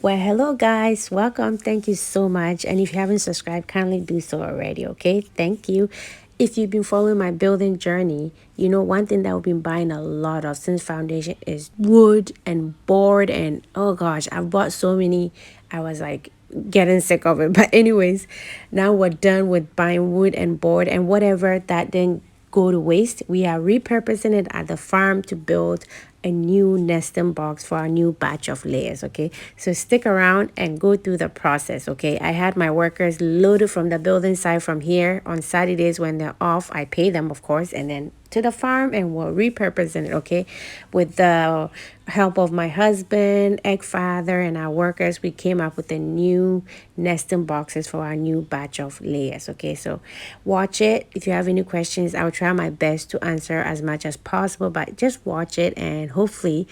Well, hello guys, welcome. Thank you so much. And if you haven't subscribed, kindly do so already, okay? Thank you. If you've been following my building journey, you know one thing that I've been buying a lot of since foundation is wood and board. And oh gosh, I've bought so many. I was like getting sick of it. But anyways, now we're done with buying wood and board and whatever that didn't go to waste. We are repurposing it at the farm to build a new nesting box for our new batch of layers. Okay, so stick around and go through the process. Okay, I had my workers loaded from the building site from here on Saturdays when they're off. I pay them, of course, and then to the farm, and we're repurposing it. Okay, with the help of my husband, egg father, and our workers, we came up with the new nesting boxes for our new batch of layers. Okay, so watch it. If you have any questions, I'll try my best to answer as much as possible, but just watch it and hopefully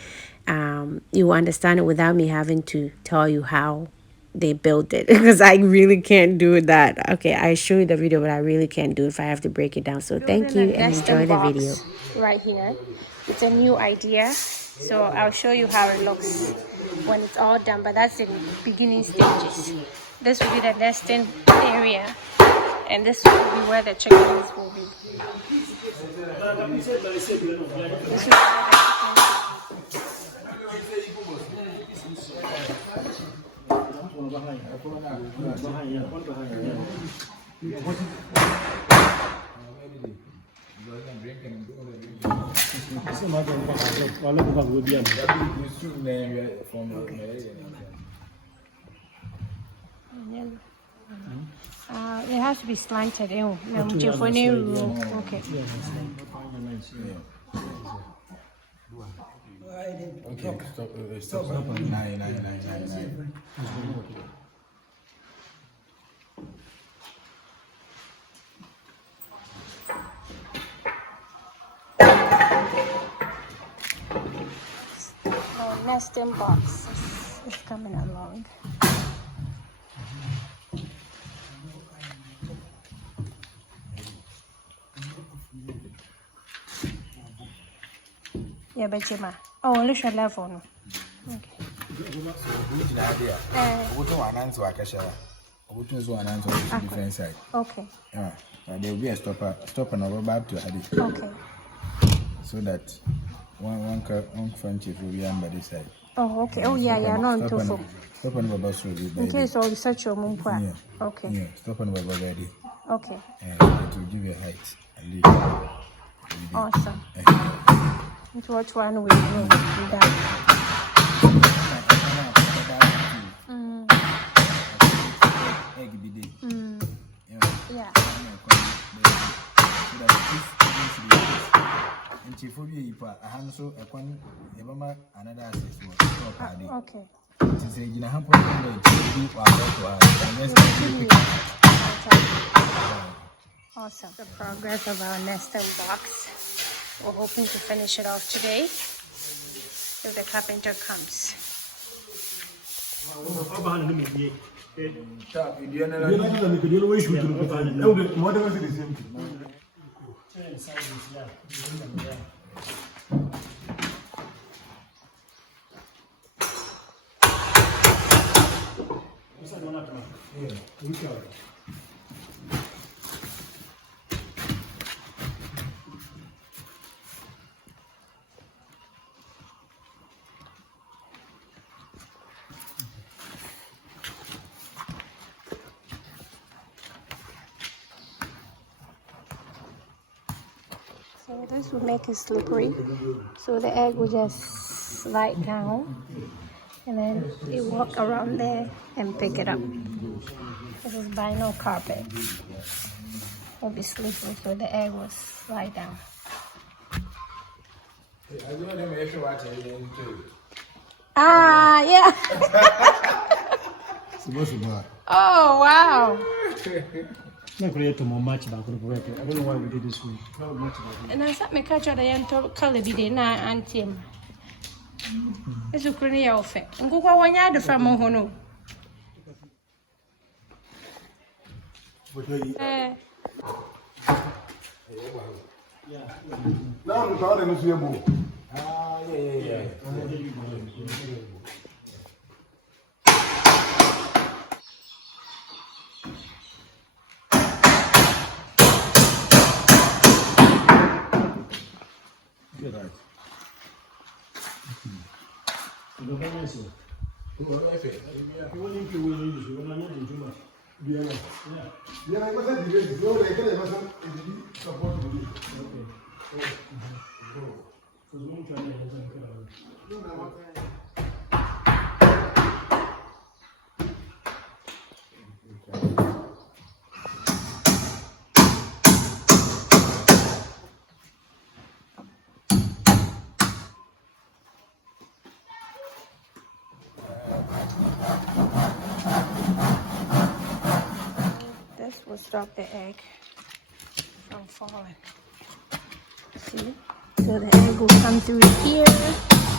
you understand it without me having to tell you how they built it, because I really can't do that. Okay, I show you the video, but I really can't do it if I have to break it down. So thank you and enjoy the video. Right here, it's a new idea, so I'll show you how it looks when it's all done, but that's the beginning stages. This will be the nesting area, and this will be where the chickens will be. This is where the chickens will be. It has to be slanted. Okay. Okay, stop. 9. Nesting box is coming along. Yeah, but Jima. Oh, let's show level. No. Okay. Different side. Okay. Yeah, there will be a stopper and over back to add it. Okay. So that one front chief will be on by this side. Oh, okay. Oh, yeah. No, stop on the bus will be in case all research your moon. Yeah. Okay. Yeah, stop on the bus ready. Okay. And it will give you a height. At least. Awesome. Into what one we will do that. Yeah. Okay. Awesome. The progress of our nesting box. We're hoping to finish it off today if the carpenter comes. So this will make it slippery. So the egg will just slide down and then you walk around there and pick it up. This is vinyl carpet. Will be slippery, so the egg will slide down. Ah, yeah. Oh, wow. I don't know why we did this way. And I said, "Me catch the young color be there now, auntie." It's a crony outfit. And go one yard from Mohono. Now we found them here. This will stop the egg from falling. See? So the egg will come through here,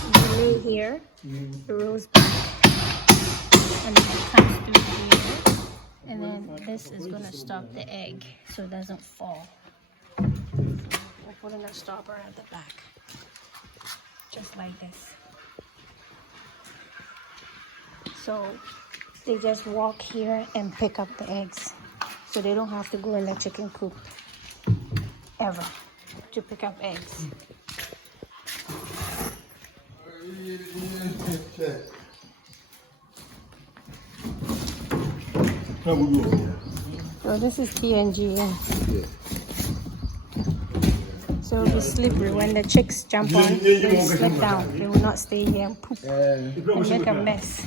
you lay here, it rolls back, and then it comes through here, and then this is going to stop the egg so it doesn't fall. So we're putting a stopper at the back, just like this. So they just walk here and pick up the eggs. So they don't have to go in the chicken coop ever to pick up eggs. So this is PNG. So it'll be slippery. When the chicks jump on, they will slip down. They will not stay here and poop and make a mess.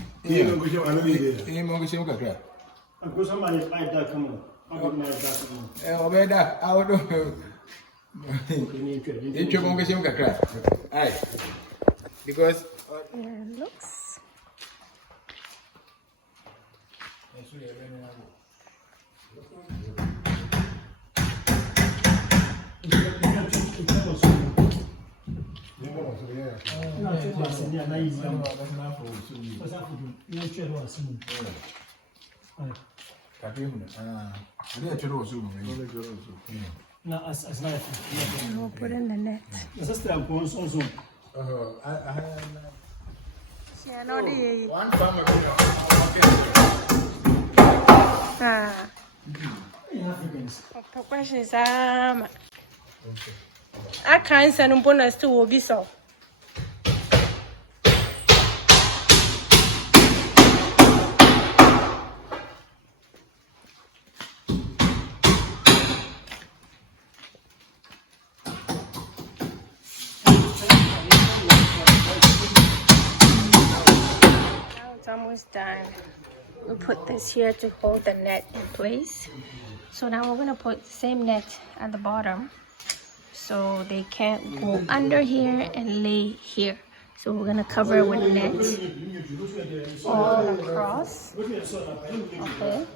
Because Here it looks. We'll put in the net. Yeah, no, one farmer the question is, I can't send a bonus to Obiso. It's almost done. We'll put this here to hold the net in place. So now we're going to put the same net at the bottom so they can't go under here and lay here. So we're going to cover it with net all across. Okay.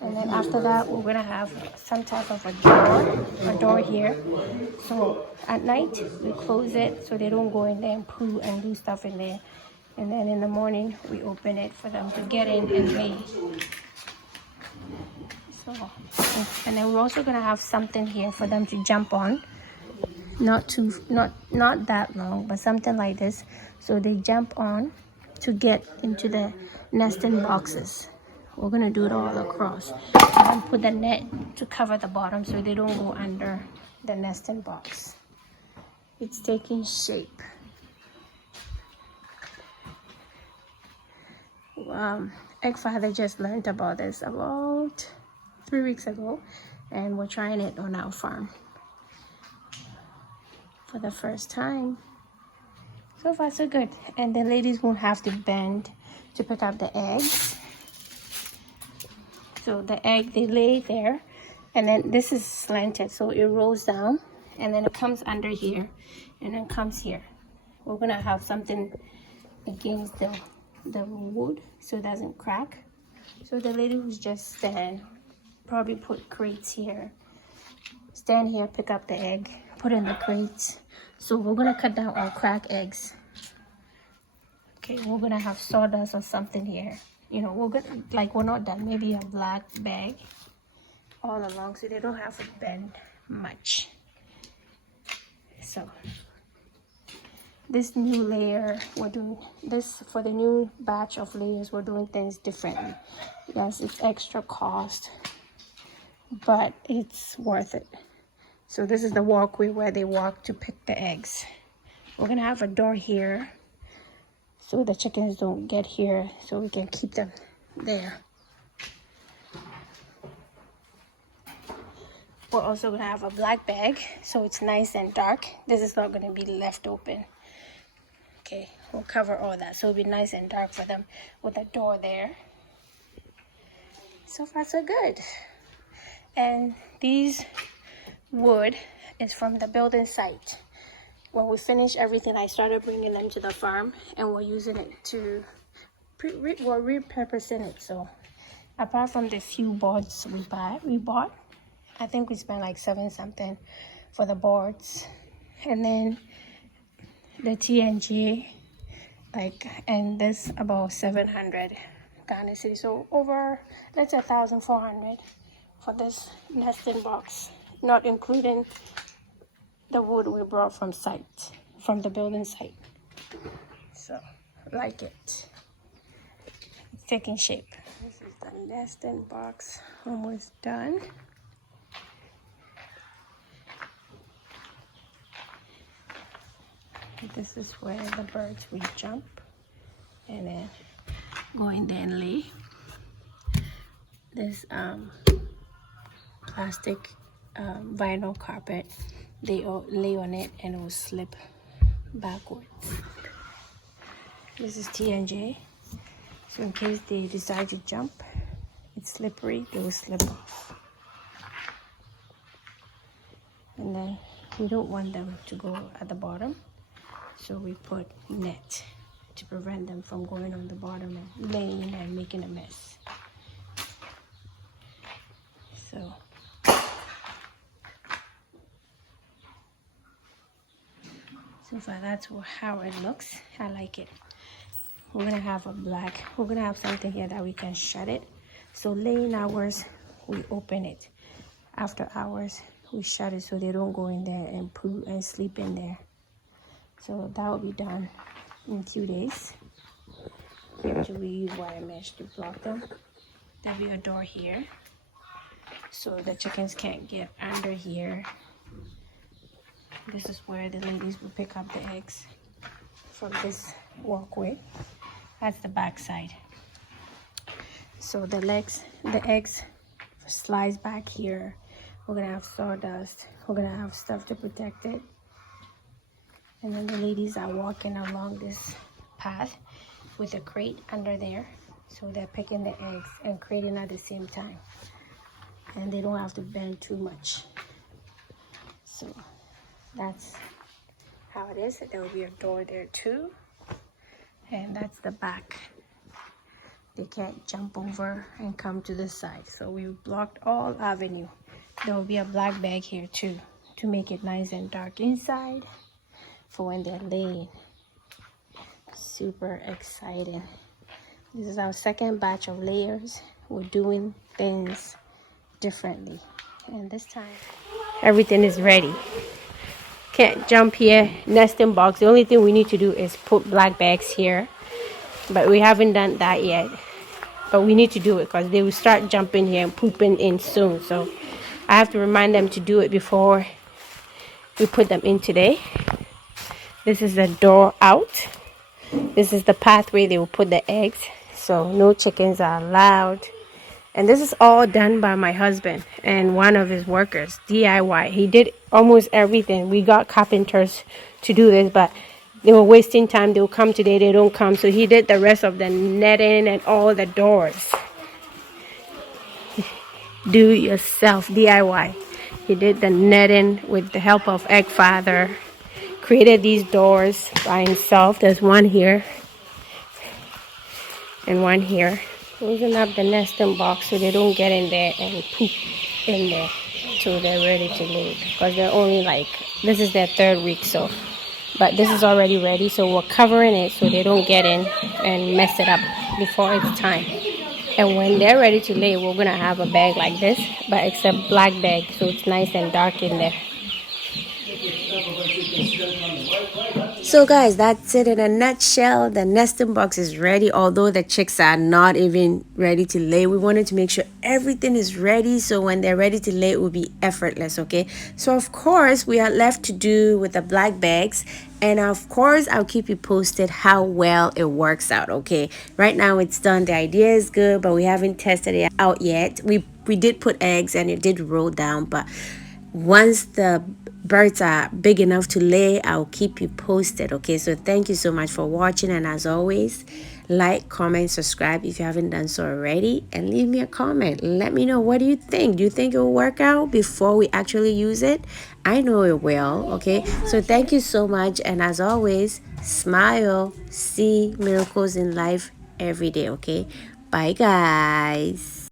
And then after that, we're going to have some type of a door here. So at night, we close it so they don't go in there and poo and do stuff in there. And then in the morning, we open it for them to get in and lay. So, and then we're also gonna have something here for them to jump on. Not that long, but something like this. So they jump on to get into the nesting boxes. We're gonna do it all across. And then put the net to cover the bottom so they don't go under the nesting box. It's taking shape. Egg Father just learned about this about 3 weeks ago, and we're trying it on our farm for the first time. So far so good. And the ladies won't have to bend to pick up the eggs. So the egg, they lay there, and then this is slanted, so it rolls down and then it comes under here and then comes here. We're gonna have something against the wood so it doesn't crack. So the lady who's just stand, probably put crates here, stand here, pick up the egg, put in the crates. So we're gonna cut down on crack eggs. Okay, we're gonna have sawdust or something here. You know, we're gonna, like, we're not done, maybe a black bag all along, so they don't have to bend much. So this new layer, we're doing this for the new batch of layers. We're doing things differently. Yes, it's extra cost, but it's worth it. So this is the walkway where they walk to pick the eggs. We're gonna have a door here so the chickens don't get here, so we can keep them there. We're also gonna have a black bag so it's nice and dark. This is not gonna be left open. Okay, we'll cover all that so it'll be nice and dark for them with a door there. So far so good. And these wood is from the building site. When we finish everything, I started bringing them to the farm, and we're using it to we're repurposing it. So apart from the few boards we bought, I think we spent like 7 something for the boards, and then the TNG, and this about 700 Ghana city. So over, let's say 1,400 for this nesting box, not including the wood we brought from the building site. So like it, it's taking shape. This is the nesting box, almost done. This is where the birds will jump and then go in there and lay. This plastic vinyl carpet, they all lay on it and it will slip backwards. This is TNJ, so in case they decide to jump, it's slippery, they will slip off. And then we don't want them to go at the bottom, so we put net to prevent them from going on the bottom and laying and making a mess. So far that's how it looks. I like it. We're gonna have something here that we can shut it. So laying hours, we open it. After hours, we shut it so they don't go in there and poo and sleep in there. So that will be done in 2 days. After we use wire mesh to block them. There'll be a door here, so the chickens can't get under here. This is where the ladies will pick up the eggs from this walkway. That's the back side. So the eggs slides back here. We're gonna have sawdust. We're gonna have stuff to protect it. And then the ladies are walking along this path with a crate under there. So they're picking the eggs and crating at the same time. And they don't have to bend too much. So that's how it is. There will be a door there too. And that's the back. They can't jump over and come to this side. So we blocked all avenue. There will be a black bag here too to make it nice and dark inside for when they're laying. Super exciting. This is our second batch of layers. We're doing things differently. And this time, everything is ready. Can't jump here, nesting box. The only thing we need to do is put black bags here. But we haven't done that yet. But we need to do it because they will start jumping here and pooping in soon. So I have to remind them to do it before we put them in today. This is the door out. This is the pathway they will put the eggs. So no chickens are allowed. And this is all done by my husband and one of his workers, DIY. He did almost everything. We got carpenters to do this, but they were wasting time. They will come today, they don't come. So he did the rest of the netting and all the doors. Do yourself, DIY. He did the netting with the help of Egg Father. Created these doors by himself. There's one here and one here. Closing up the nesting box so they don't get in there and poop in there till they're ready to lay. Because they're only this is their 3rd week, so. But this is already ready, so we're covering it so they don't get in and mess it up before it's time. And when they're ready to lay, we're gonna have a bag like this, but except black bag, so it's nice and dark in there. So guys, that's it in a nutshell. The nesting box is ready, although the chicks are not even ready to lay. We wanted to make sure everything is ready, so when they're ready to lay, it will be effortless. Okay, so of course we are left to do with the black bags, and of course I'll keep you posted how well it works out. Okay, right now it's done. The idea is good, but we haven't tested it out yet. We did put eggs and it did roll down, but once the birds are big enough to lay, I'll keep you posted. Okay, so thank you so much for watching, and as always, like, comment, subscribe if you haven't done so already, and leave me a comment. Let me know, what do you think? Do you think it will work out before we actually use it? I know it will. Okay, so thank you so much, and as always, smile, see miracles in life every day. Okay, bye guys.